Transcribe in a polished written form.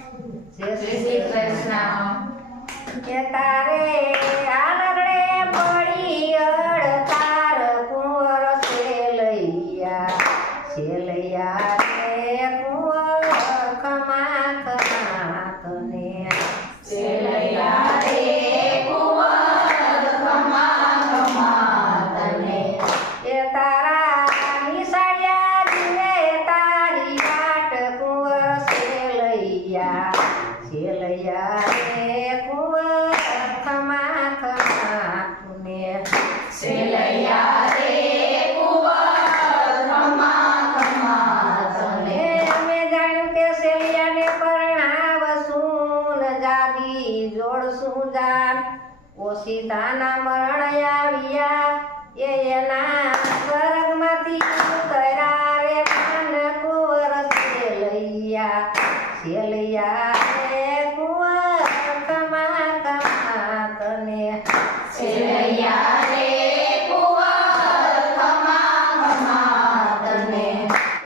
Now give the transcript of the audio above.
જય શ્રી કૃષ્ણ. કે તારે આંગણે પડી અડતાર કુંવર સેલૈયા રે કુંવર ખમા ખમા તને સેલૈયા રે કુંવર ખમા ખમા તને. એ તારા નિશાળ્યા દિને તારી વાટ કુંવર સેલૈયા રે કુંવર ખમા ખમા તુને સેલૈયા રે કુંવર ખમા ખમા તને. અમે જાણ્યું કે સેલિયાને પરણાવશું ન જાદી જોડશું જાન ઓશિતાના મરણ આવ્યા એના સ્વર્ગમાંથી ઉતર્યા રે કાન કુંવર સેલૈયા રે